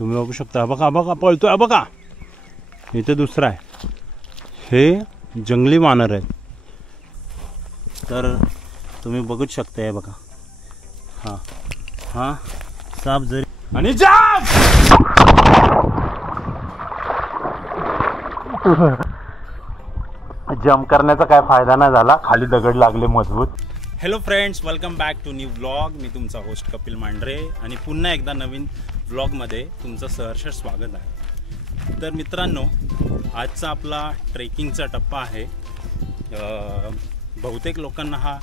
तुम्ही बघू शकता. बघा बघा पळतोय बघा. इथे दुसरा आहे. हे जंगली वानर आहेत. तर तुम्ही बघूच शकता. हे बघा. हा हा साप जरी आणि जाम जंप करण्याचा काय फायदा नाही झाला. खाली दगड लागले मजबूत. Hello friends, welcome back to new vlog. मी तुमचा होस्ट कपिल मांढरे आणि पुन्हा एकदा नवीन व्लॉगमध्ये तुमचं सहर्ष स्वागत आहे. तर मित्रांनो, आजचा आपला ट्रेकिंगचा टप्पा आहे. बहुतेक लोकांना हा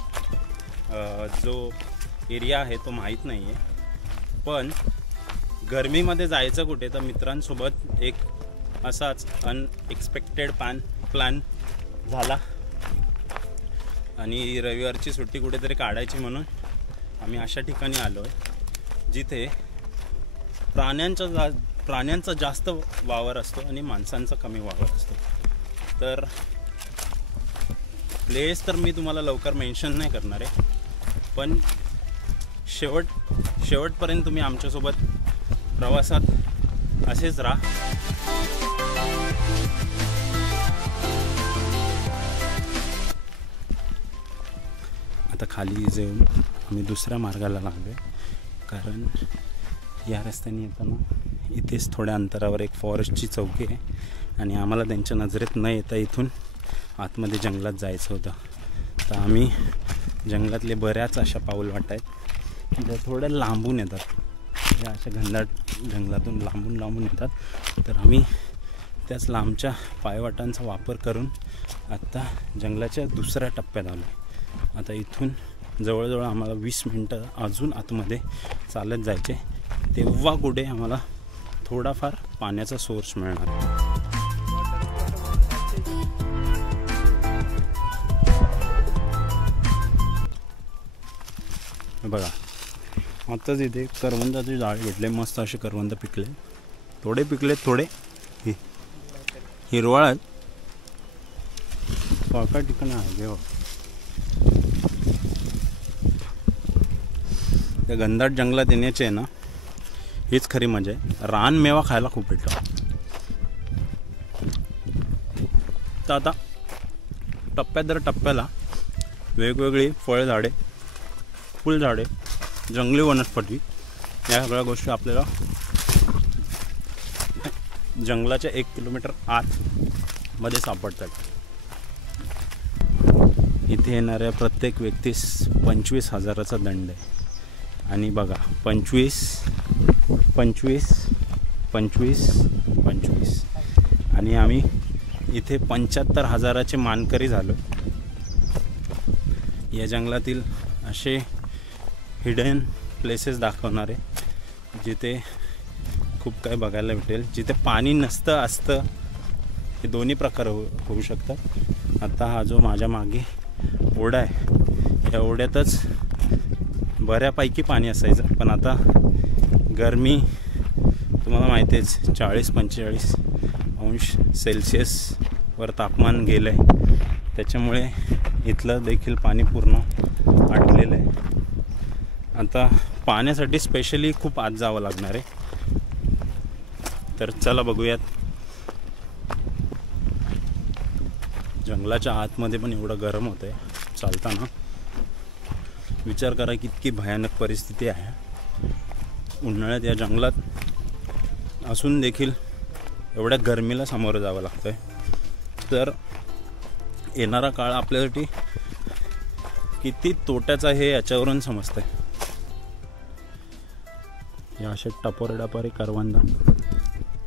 जो एरिया आहे तो माहीत नाही आहे. पण गरमीमध्ये जायचं कुठे, तर मित्रांसोबत एक असाच अनएक्सपेक्टेड प्लॅन झाला आणि रविवारची सुट्टी कुठेतरी काढायची म्हणून आम्ही अशा ठिकाणी आलो आहे जिथे प्राण्यांचा जास्त वावर असतो आणि माणसांचा कमी वावर असतो. तर प्लेस तर मी तुम्हाला लवकर मेन्शन नाही करणार आहे, पण शेवटपर्यंत तुम्ही आमच्यासोबत प्रवासात असेच राहा. आता खाली जाऊन आम्ही दुसऱ्या मार्गाला लागलो, कारण या रस्त्याने येताना इथेच थोड्या अंतरावर एक फॉरेस्टची चौकी आहे आणि आम्हाला त्यांच्या नजरेत न येता इथून आतमध्ये जंगलात जायचं होतं. तर आम्ही जंगलातले बऱ्याच अशा पाऊल वाट आहेत ज्या थोड्या लांबून येतात. या अशा घनदाट जंगलातून लांबून येतात. तर आम्ही त्याच लांबच्या पायवाटांचा वापर करून आत्ता जंगलाच्या दुसऱ्या टप्प्यात आलो. आता इथून जवळजवळ आम्हाला 20 मिनटं अजून आतमध्ये चालत जायचे, तेव्हा कुठे आम्हाला थोडाफार पाण्याचा सोर्स मिळणार. बघा, आत्ताच इथे करवंदाचे झाड भेटले. मस्त असे करवंद पिकले. थोडे पिकले, थोडे हिरवळ आहेत. सारखा ठिकाणी आहे. त्या घनदाट जंगलात येण्याची आहे ना, हीच खरी मजा आहे. रानमेवा खायला खूप भेटतो. तर आता टप्प्या दर टप्प्याला वेगवेगळी फळझाडे, फुलझाडे, जंगली वनस्पती या सगळ्या गोष्टी आपल्याला जंगलाच्या 1 किलोमीटर आतमध्ये सापडतात. इथे येणाऱ्या प्रत्येक व्यक्तीस 25,000चा दंड आहे. आणि बघा, 25 आणि आम्ही इथे 75,000चे मानकरी झालो. या जंगलातील असे हिडन प्लेसेस दाखवणारे, जिथे खूप काही बघायला भेटेल. जिथे पाणी नसतं असतं, हे दोन्ही प्रकार होऊ शकतात. आता हा जो माझ्या मागे ओढा आहे, या ओढ्यातच बऱ्यापैकी पाणी असायचं, पण आता गरमी तुम्हाला माहितीच, 40-45 अंश सेल्सिअसवर तापमान गेलं आहे. त्याच्यामुळे इथलं देखील पाणी पूर्ण आटलेलं आहे. आता पाण्यासाठी स्पेशली खूप आत जावं लागणार आहे. तर चला बघूयात. जंगलाच्या आतमध्ये पण एवढं गरम होतं आहे चालताना. विचार करा कितकी भयानक परिस्थिती आहे. उन्हाळ्यात या जंगलात असून देखील एवढ्या गरमीला सामोरं जावं लागतं आहे. तर येणारा काळ आपल्यासाठी किती तोट्याचा हे याच्यावरून समजतं आहे. या अशा टपोरे करवंदा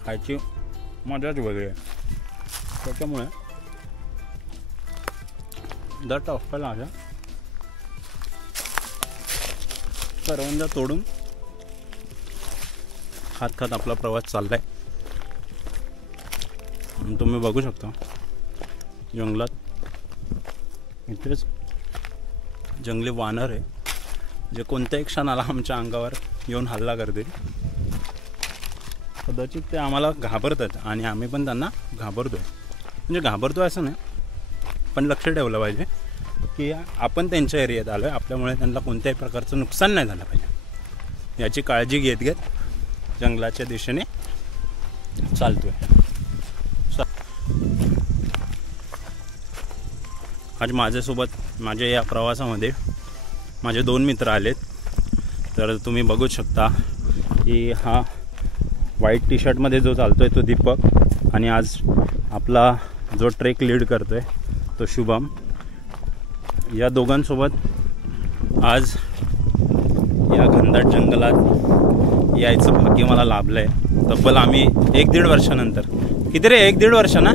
खायची मजाच वेगळी आहे. त्याच्यामुळे दर टप्प्याला आल्या करवंदा तोडून खात आपला प्रवास चाललाय. तुम्ही बघू शकता जंगलात इथेच जंगली वानर आहे, जे कोणत्याही क्षणाला आमच्या अंगावर येऊन हल्ला करतील. कदाचित ते आम्हाला घाबरतात आणि आम्ही पण त्यांना घाबरतोय. म्हणजे घाबरतोय असं नाही, पण लक्ष ठेवलं पाहिजे की आपण त्यांच्या एरियात आलो आहे, आपल्यामुळे त्यांना कोणत्याही प्रकारचं नुकसान नाही झालं पाहिजे याची काळजी घेत जंगलाच्या दिशेने चालतोय। आज माझ्यासोबत माझ्या या प्रवासामध्ये माझे 2 मित्र आलेत। तर तुम्ही बघू शकता की हा व्हाईट टी शर्टमध्ये जो चालतोय तो दीपक, आणि आज आपला जो ट्रेक लीड करतोय तो शुभम। या दोघांसोबत आज या घनदाट जंगलात यायचं भाग्य मला लाभलं आहे। तब्बल आम्ही 1-1.5 वर्षानंतर, किती रे 1-1.5 वर्ष ना,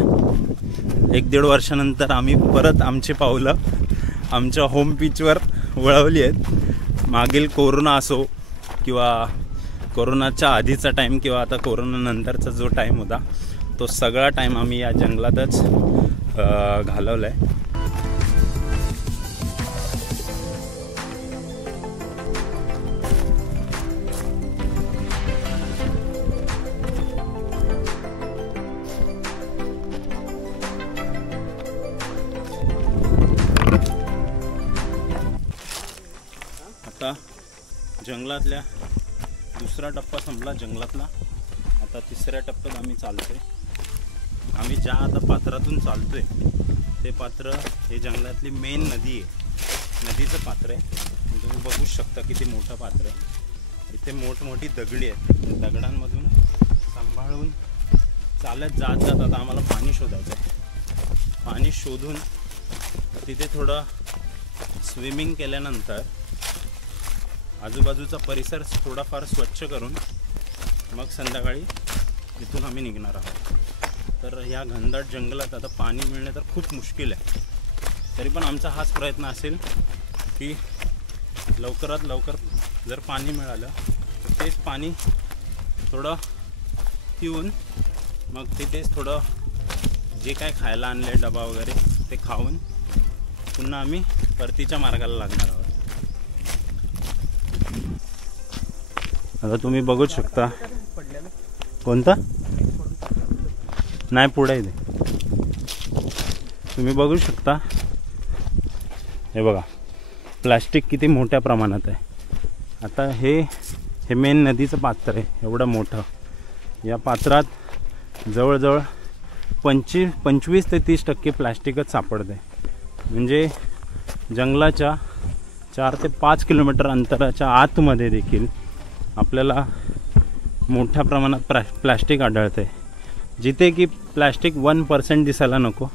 1-1.5 वर्षानंतर आम्ही परत आमचे पावलं आमच्या होम पिचवर वळवली आहेत। मागील कोरोना असो किंवा कोरोनाच्या आधीचा टाईम किंवा आता कोरोनानंतरचा जो टाईम होता तो सगळा टाईम आम्ही या जंगलातच घालवला आहे। आता जंगलातल्या दुसरा टप्पा संपला जंगलातला, आता तिसऱ्या टप्प्यात आम्ही चालतोय। आम्ही ज्या आता पात्रातून चालतोय ते पात्र हे जंगलातली मेन नदी आहे, नदीचं पात्र आहे। तुम्ही बघू शकता किती मोठं पात्र आहे। इथे मोठमोठी दगडी आहेत, दगडांमधून सांभाळून चालत जात जात आता आम्हाला पाणी शोधायचं आहे। पाणी शोधून तिथे थोडं स्विमिंग केल्यानंतर आजूबाजूचा परिसर थोडाफार स्वच्छ करून मग संध्याकाळी इथून आम्ही निघणार आहोत। तर ह्या घनदाट जंगलात आता पाणी मिळणे तर खूप मुश्किल आहे, तरी पण आमचा हाच प्रयत्न असेल की लवकरात लवकर जर पाणी मिळालं तर तेच पाणी थोडं पिऊन मग तिथेच थोडं जे काय खायला आणले डबा वगैरे ते खाऊन पुन्हा आम्ही परतीच्या मार्गाला लागणार आहोत। आता तुम्ही बघू शकता, कोणता नाही पुढे इथे तुम्ही बघू शकता, हे बघा प्लास्टिक किती मोठ्या प्रमाणात आहे। आता हे मेन नदीचं पात्र आहे एवढं मोठं। या पात्रात जवळजवळ 25 ते 30% प्लास्टिकच सापडते। म्हणजे जंगलाच्या 4 ते 5 किलोमीटर अंतराच्या आतमध्ये देखील आपल्याला मोठ्या प्रमाणात प्लास्टिक आढळते। जिथे की प्लास्टिक 1% दिसायला नको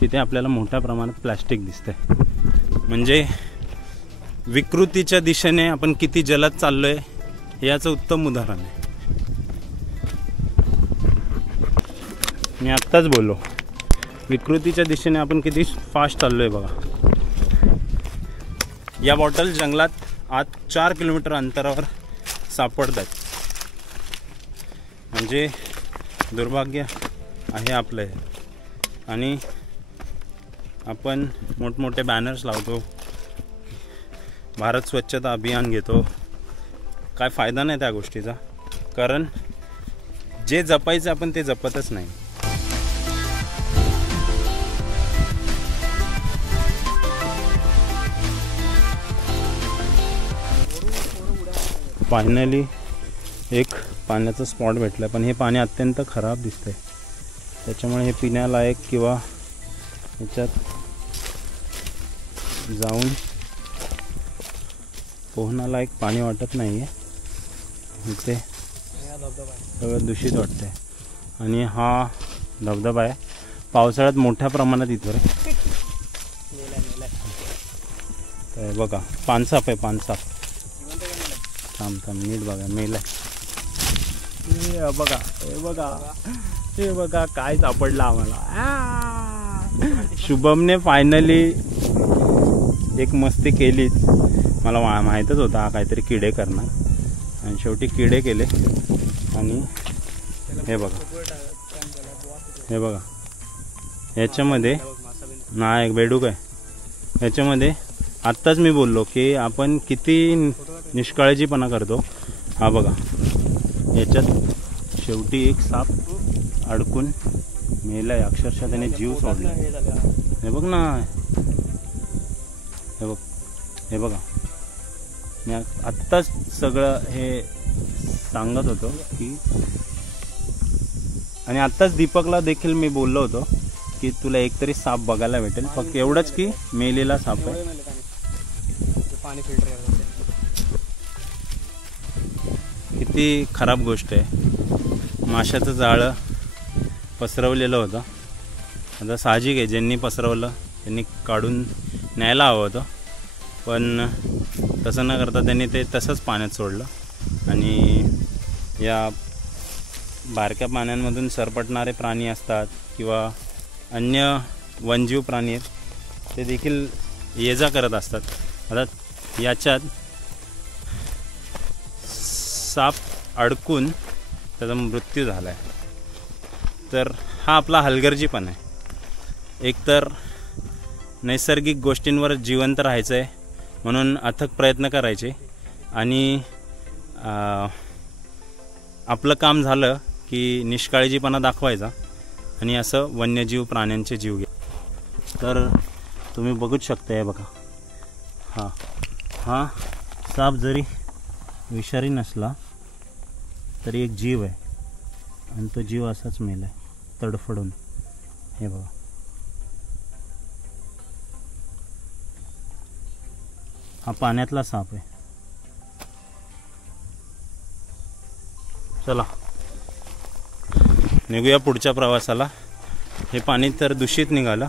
तिथे आपल्याला मोठ्या प्रमाणात प्लास्टिक दिसते। म्हणजे विकृतीच्या दिशेने आपण किती जलद चाललो आहे हे याचं उत्तम उदाहरण आहे। मी आत्ताच बोललो विकृतीच्या दिशेने आपण किती फास्ट चाललो आहे बघा। या बॉटल जंगलात आत 4 किलोमीटर अंतरावर सापडतात। म्हणजे दुर्भाग्य आहे आपलं। आणि आपण मोठमोठे बॅनर्स लावतो, भारत स्वच्छता अभियान घेतो, काय फायदा नाही त्या गोष्टीचा, कारण जे जपायचं आपण ते जपतच नाही। फायनली एक पाण्याचं स्पॉट भेटलं, पण हे पाणी अत्यंत खराब दिसतंय, त्याच्यामुळे हे पिण्यालायक किंवा ह्याच्यात जाऊन पोहण्यालायक पाणी वाटत नाही आहे। इथे सगळं दूषित वाटतंय। आणि हा धबधबा आहे पावसाळ्यात मोठ्या प्रमाणात इथवर बघा पानसाप आहे, पानसाप। थांब नीट बघा, मेला बघा, हे बघा काय सापडलं आम्हाला। शुभमने फायनली एक मस्ती केलीच, मला माहीतच होता हा काहीतरी किडे करणार, आणि शेवटी किडे केले। आणि हे बघा याच्यामध्ये ना एक बेडूक आहे, याच्यामध्ये आत्ताच मी बोललो की आपण किती निष्काळजीपणा करतो। हा बघा याच्यात शेवटी एक साप अडकून मेलाय, अक्षरशः त्याने जीव सोडला। हे बघ ना, हे बघा मी आत्ताच सगळं हे सांगत होतो की, आणि आत्ताच दीपकला देखील मी बोललो होतो की तुला एकतरी साप बघायला भेटेल, फक्त एवढंच की मेलेला साप आहे. पाणी फिल्टर करतात. किती खराब गोष्ट आहे. माशाचं जाळं पसरवलेलं होतं. आता साहजिक आहे, ज्यांनी पसरवलं त्यांनी काढून न्यायला हवं होतं, पण तसं न करता त्यांनी ते तसंच पाण्यात सोडलं. आणि या बारक्या पाण्यांमधून सरपटणारे प्राणी असतात किंवा अन्य वन्यजीव प्राणी आहेत, ते देखील ये जा करत असतात. आता याच्यात साप अडकून त्याचा मृत्यू झाला आहे. तर हा आपला हलगर्जीपणा आहे. एकतर नैसर्गिक गोष्टींवर जिवंत राहायचं आहे म्हणून अथक प्रयत्न करायचे, आणि आपलं काम झालं की निष्काळजीपणा दाखवायचा आणि असं वन्यजीव प्राण्यांचे जीव घे. तर तुम्ही बघूच शकता, हे बघा, हा साप जरी विषारी नसला तरी एक जीव आहे, आणि तो जीव असाच मेला आहे तडफडून. हे बघा, हा पाण्यातला साप आहे. चला निघूया पुढच्या प्रवासाला. हे पाणी तर दूषित निघालं,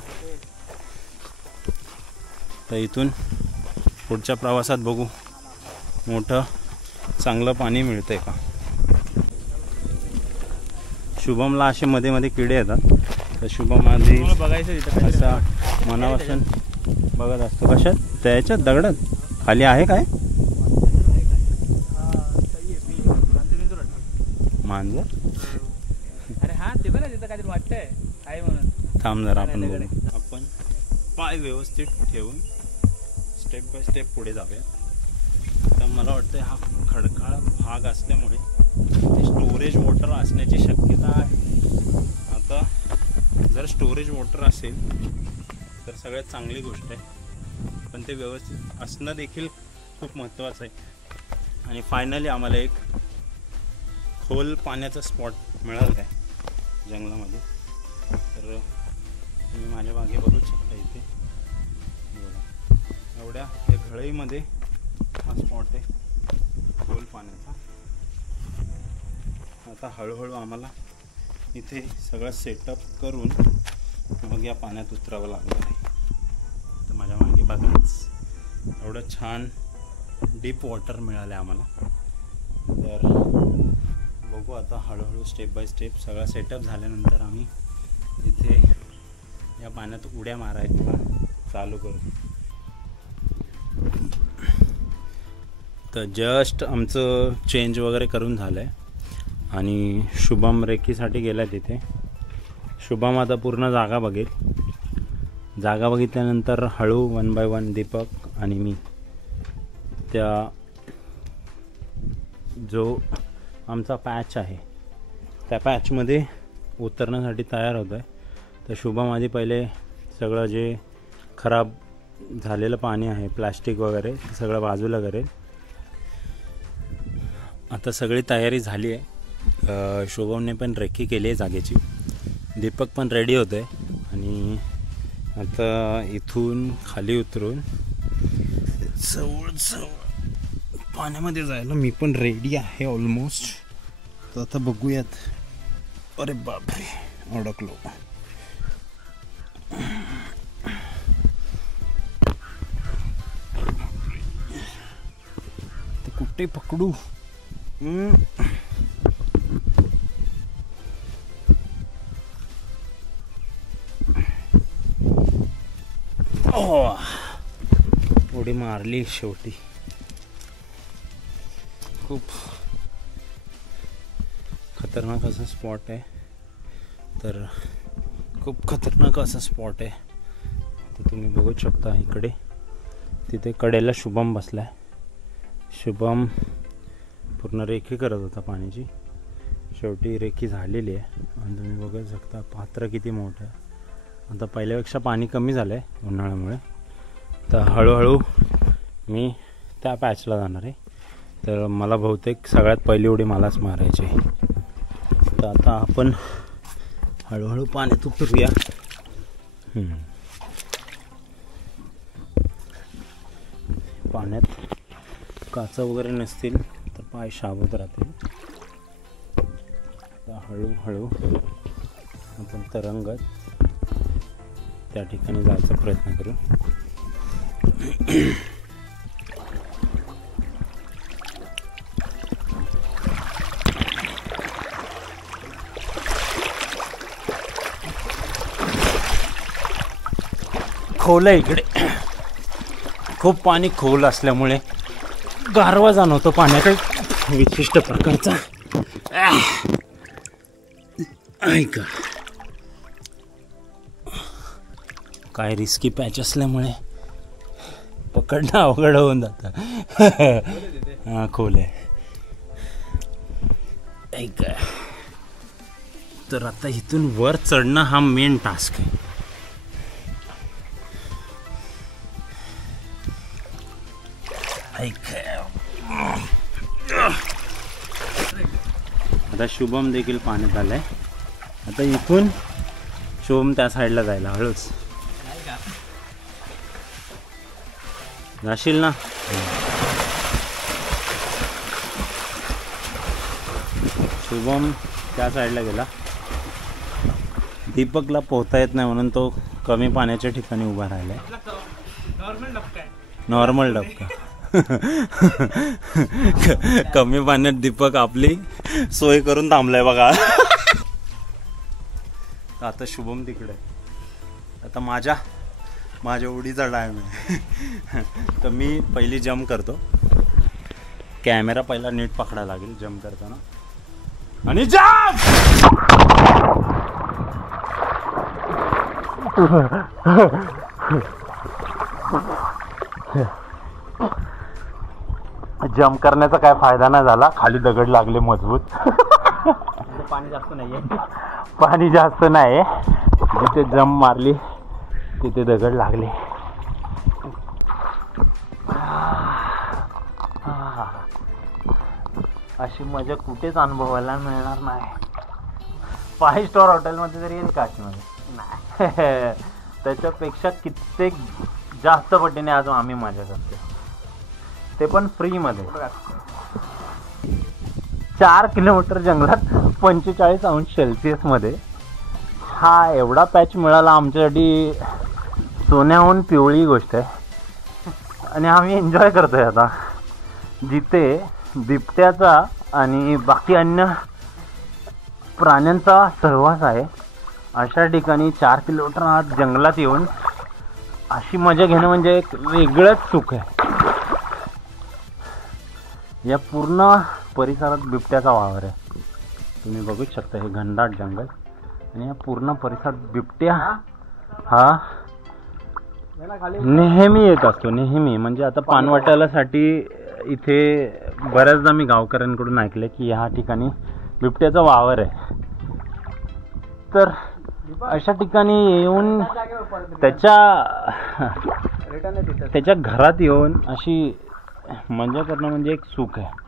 तर इथून पुढच्या प्रवासात बघू मोठं चांगलं पाणी मिळतंय का. शुभमला असे मध्ये मध्ये किडे येतात, तर शुभम आधी बघायचं असा मनापासून बघत असतो. कशात? त्याच्यात दगडात खाली आहे काय मांजर? अरे हा ते बघा तिथं काहीतरी वाटतंय आहे म्हणून. थांब जरा आपण बघू. आपण पाय व्यवस्थित ठेवून स्टेप बाय स्टेप पुढे जाऊया. तर मला वाटतं हा खडकाळ भाग असल्यामुळे स्टोरेज वॉटर असण्याची शक्यता आहे. आता जर स्टोरेज वॉटर असेल तर सगळ्यात चांगली गोष्ट आहे, पण ते व्यवस्थित असणं देखील खूप महत्त्वाचं आहे. आणि फायनली आम्हाला एक खोल पाण्याचा स्पॉट मिळाला आहे जंगलामध्ये. तर तुम्ही माझ्या मागे बघू शकता, इथे बघा एवढ्या या घळईमध्ये हा स्पॉट आहे खोल पाण्याचा. आता हळूहळू आम्हाला इथे सगळं सेटअप करून मग या पाण्यात उतरावं लागणार आहे. तर माझ्या मागे बघाच एवढं छान डीप वॉटर मिळालं आम्हाला. तर बघू आता हळूहळू स्टेप बाय स्टेप सगळा सेटअप झाल्यानंतर आम्ही इथे या पाण्यात उड्या मारायला चालू करू. तर जस्ट आमचं चेंज वगैरे करून झालं आहे आणि शुभम रेकीसाठी गेला आहे तिथे. शुभम आता पूर्ण जागा बघेल. जागा बघितल्यानंतर हळू 1 बाय 1 दीपक आणि मी त्या जो आमचा पॅच आहे त्या पॅचमध्ये उतरण्यासाठी तयार होतो आहे. तर शुभम आधी पहिले सगळं जे खराब झालेलं पाणी आहे, प्लास्टिक वगैरे, ते सगळं बाजूला करेल. आता सगळी तयारी झाली आहे. शुभमने पण रेकी केली आहे जागेची, दीपक पण रेडी होतो आहे. आणि आता इथून खाली उतरून जवळ पाण्यामध्ये जायला मी पण रेडी आहे ऑलमोस्ट. तर आता बघूयात. अरे बापरे, अडकलो. तर कुठे पकडू? उडी मारली शेवटी. खूप खतरनाक असा स्पॉट आहे. तर खूप खतरनाक असा स्पॉट आहे. तर तुम्ही बघू शकता इकडे, तिथे कडेला शुभम बसला आहे. शुभम पूर्ण रेखी करत होता पाण्याची. शेवटी रेखी झालेली आहे आणि तुम्ही बघू शकता पात्र किती मोठं आहे. आता पहिल्यापेक्षा पाणी कमी झालं आहे उन्हाळ्यामुळे. तर हळूहळू मी त्या पॅचला जाणार आहे. तर मला बहुतेक सगळ्यात पहिली उडी मलाच मारायची. तर आता आपण हळूहळू पाण्यात उतरूया. पाण्यात काचा वगैरे नसतील तर पाय शाबूत राहतील. आता हळूहळू आपण तरंगत त्या ठिकाणी जायचा प्रयत्न करू. खोल आहे इकडे, खूप पाणी खोल असल्यामुळे गारवा जाणवतो पाण्याचा विशिष्ट प्रकारचा. ऐका, काय रिस्की पॅच असल्यामुळे पकडणं अवघड होऊन जातं. हा खोल आहे. ऐका, तर आता इथून वर चढणं हा मेन टास्क आहे. आता शुभम देखील पाण्यात आलाय. आता इथून शुभम त्या साईडला जायला हळूच जाशील ना. शुभम त्या साईडला गेला. दीपकला पोहता येत नाही म्हणून तो कमी पाण्याच्या ठिकाणी उभा राहिलाय. नॉर्मल डबका. कमी पाण्यात दीपक आपली सोय करून थांबलाय बघा. आता शुभम तिकडे. आता माझ्या उडीचा टाइम आहे. तर मी पहिली जम्प करतो. कॅमेरा पहिला नीट पकडायला लागेल जम्प करताना. आणि जम्प. जम्प करण्याचा काय फायदा नाही झाला. खाली दगड लागले मजबूत. पाणी जास्त नाहीये. पाणी जास्त नाही. जिथे जम्प मारली तिथे दगड लागले. अशी मजा कुठेच अनुभवायला मिळणार नाही. 5 स्टार हॉटेलमध्ये तरी येईल काशीमध्ये नाही. त्याच्यापेक्षा कित्येक जास्त पटीने आज आम्ही मजा करतो. ते पण फ्रीमध्ये. 4 किलोमीटर जंगलात 45°C मध्ये. हा एवढा पॅच मिळाला आमच्यासाठी सोन्याहून पिवळी गोष्ट आहे. आणि आम्ही एन्जॉय करतोय. आता जिथे बिबट्याचा आणि बाकी अन्य प्राण्यांचा सहवास आहे अशा ठिकाणी 4 किलोमीटर आत जंगलात येऊन अशी मजा घेणं म्हणजे एक वेगळंच सुख आहे. या पूर्ण परिसरात बिबट्याचा वावर आहे. तुम्ही बघूच शकता. हे घनदाट जंगल आणि या पूर्ण परिसरात बिबट्या हा नेहमी येत असतो. नेहमी म्हणजे आता पानवाट्यालासाठी इथे बऱ्याचदा मी गावकऱ्यांकडून ऐकले की ह्या ठिकाणी बिबट्याचा वावर आहे. तर अशा ठिकाणी येऊन त्याच्या घरात येऊन अशी मजा करणं म्हणजे एक सुख आहे.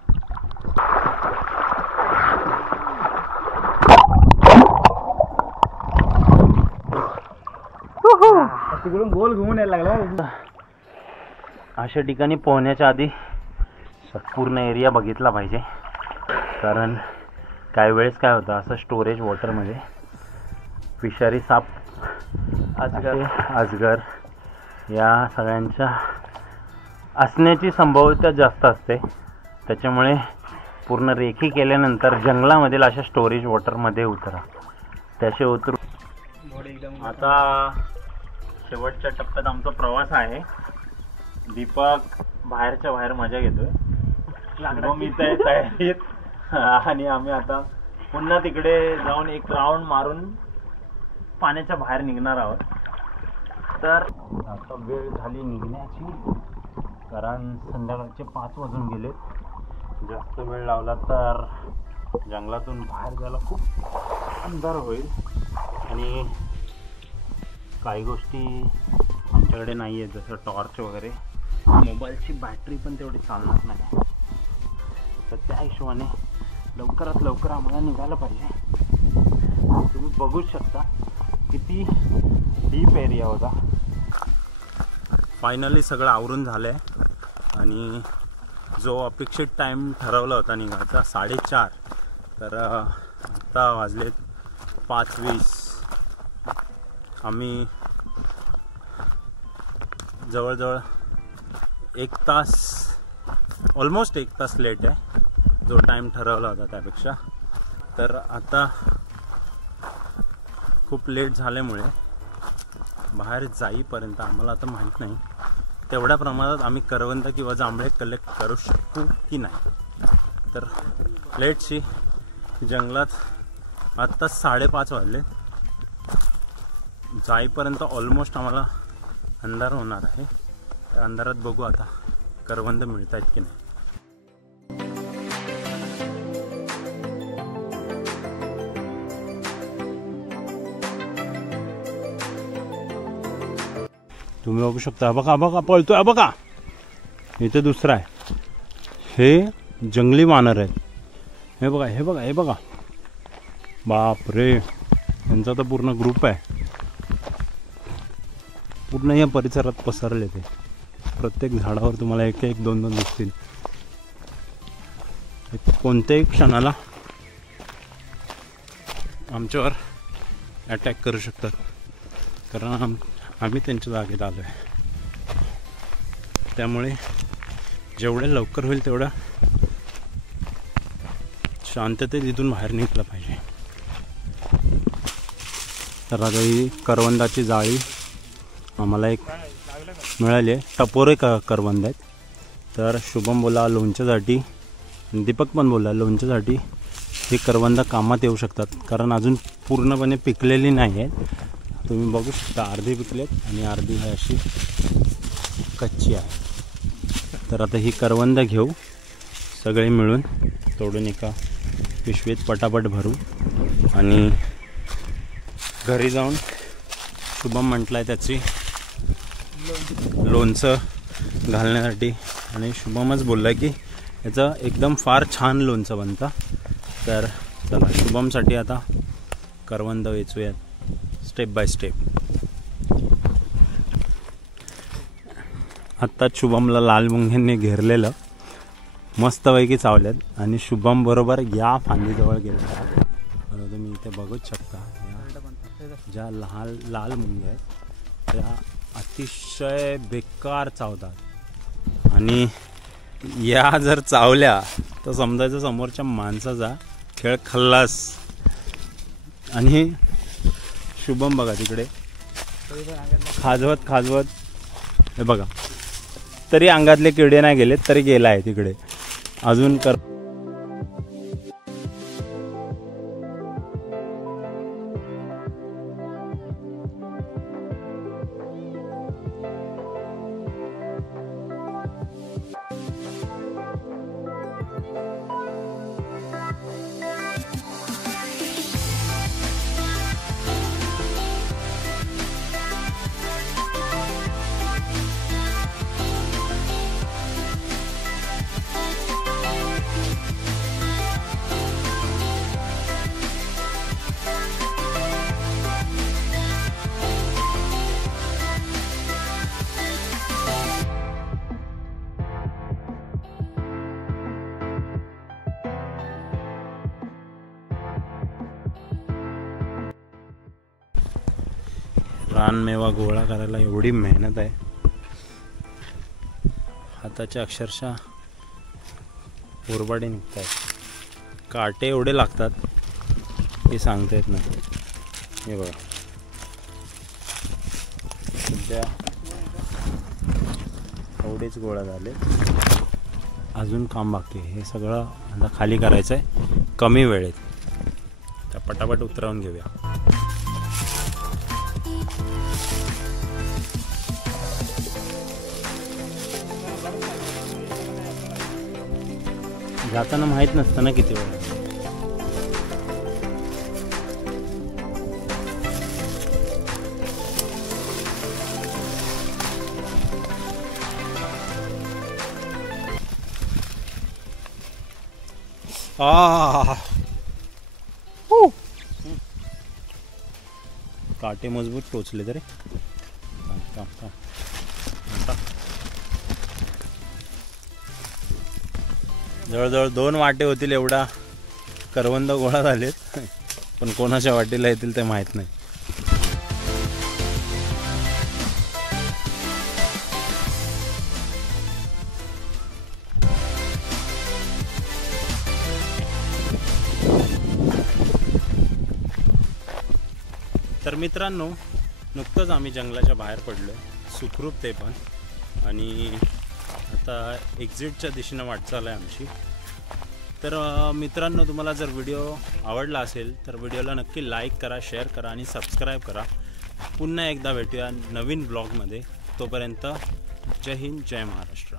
तिकडून गोल घुमून यायला लागला. अशा ठिकाणी पोहण्याच्या आधी पूर्ण एरिया बघितला पाहिजे. कारण काही वेळेस काय होतं असं स्टोरेज वॉटरमध्ये विषारी साप, अजगर या सगळ्यांच्या असण्याची संभाव्यता जास्त असते. त्याच्यामुळे पूर्ण रेखी केल्यानंतर जंगलामधील अशा स्टोरेज वॉटरमध्ये उतरा. त्याचे उतरू. आता शेवटच्या टप्प्यात आमचा प्रवास आहे. दीपक बाहेरच्या बाहेर मजा घेतोय. तयारीत. आणि आम्ही आता पुन्हा तिकडे जाऊन एक राऊंड मारून पाण्याच्या बाहेर निघणार आहोत. तर आता वेळ झाली निघण्याची. कारण संध्याकाळचे 5 वाजून गेले. जास्त वेळ लावला तर जंगलातून बाहेर जायला खूप अंधार होईल. आणि काही गोष्टी आमच्याकडे नाही आहेत जसं टॉर्च वगैरे. मोबाईलची बॅटरी पण तेवढी चालणार नाही. तर त्या हिशोबाने लवकरात लवकर आम्हाला निघायला पाहिजे. तुम्ही बघूच शकता किती डीप एरिया होता. फायनली सगळं आवरून झालं आहे आणि जो अपेक्षित टाईम ठरवला होता निघायचा 4:30, तर आत्ता वाजलेत 5:20. आम्ही जवळजवळ 1 तास, ऑलमोस्ट 1 तास लेट आहे जो टाईम ठरवला होता त्यापेक्षा. तर आता खूप लेट झाल्यामुळे बाहेर जाईपर्यंत आम्हाला आता माहीत नाही तेवढ्या प्रमाणात आम्ही करवंद किंवा जांभळे कलेक्ट करू शकू की नाही. तर लेटशी जंगलात आत्ता 5:30 वाजले. जाईपर्यंत ऑलमोस्ट आम्हाला अंधार होणार आहे. त्या अंधारात बघू आता करवंद मिळत आहेत की नाही. तुम्ही बघू शकता. बघा बघा पळतोय बघा. इथे दुसरा आहे. हे जंगली वानर आहेत. हे बघा हे बघा हे बघा. बाप रे, यांचा तर पूर्ण ग्रुप आहे. पूर्ण या परिसरात पसरले ते. प्रत्येक झाडावर तुम्हाला 1-1, 2-2 दिसतील. कोणत्याही क्षणाला आमच्यावर अटॅक करू शकतात, कारण आम्ही त्यांच्या जागेत आलो आहे. त्यामुळे जेवढे लवकर होईल तेवढं शांततेत इथून बाहेर निघलं पाहिजे. तर आता ही करवंदाची जाळी आम्हाला एक मिळाली आहे. टपोरे करवंद आहेत. तर शुभम बोला लोणच्यासाठी, दीपक पण बोला लोणच्यासाठी ही करवंद कामात येऊ शकतात, कारण अजून पूर्णपणे पिकलेली नाही आहेत. तुम्ही बघू शकता अर्धी पिकलेत आणि अर्धी आहे अशी कच्ची आहे. तर आता ही करवंद घेऊ सगळे मिळून, तोडून एका पिशवीत पटापट भरू आणि घरी जाऊन शुभम म्हटलं आहे त्याची लोणचं घालण्यासाठी, आणि शुभमच बोलला की याचं एकदम फार छान लोणचं बनतं. तर चला शुभमसाठी आता करवंद वेचूयात स्टेप बाय स्टेप. आत्ताच शुभमला लाल मुंग्यांनी घेरलेलं मस्तपैकी चावल्यात आणि शुभम बरोबर या फांदीजवळ गेला. तुम्ही इथे बघूच शकता ज्या लाल मुंग्या आहेत त्या अतिशय बेकार चावतात, आणि या जर चावल्या तर समजायचं समोरच्या माणसाचा खेळ खल्लास. आणि शुभम बघा तिकडे खाजवत हे बघा, तरी अंगातले किडे नाही गेले तरी गेला आहे तिकडे अजून. रानमेवा गोळा करायला एवढी मेहनत आहे, हाताच्या अक्षरशः उरबाडे निघत आहेत. काटे एवढे लागतात हे सांगता येत नाही. हे बघा सध्या एवढेच गोळा झाले, अजून काम बाकी आहे. हे सगळं आता खाली करायचं आहे कमी वेळेत. तर पटापट उतरवून घेऊया. जाताना माहीत नसतं ना किती वेळ. काटे मजबूत टोचले तरी थांब थांब थांब. आता जवळजवळ 2 वाटे होतील एवढा करवंद गोळा झालेत, पण कोणाच्या वाटेला येतील ते माहीत नाही. तर मित्रांनो, नुकतंच आम्ही जंगलाच्या बाहेर पडलो आहे, सुखरूप ते पण. आणि आता एक्झिटच्या दिशेनं वाटचाल आहे आमची. तर मित्रांनो, तुम्हाला जर व्हिडिओ आवडला असेल तर व्हिडिओला नक्की लाईक करा, शेअर करा आणि सबस्क्राईब करा. पुन्हा एकदा भेटूया नवीन ब्लॉगमध्ये. तोपर्यंत जय हिंद, जय महाराष्ट्र.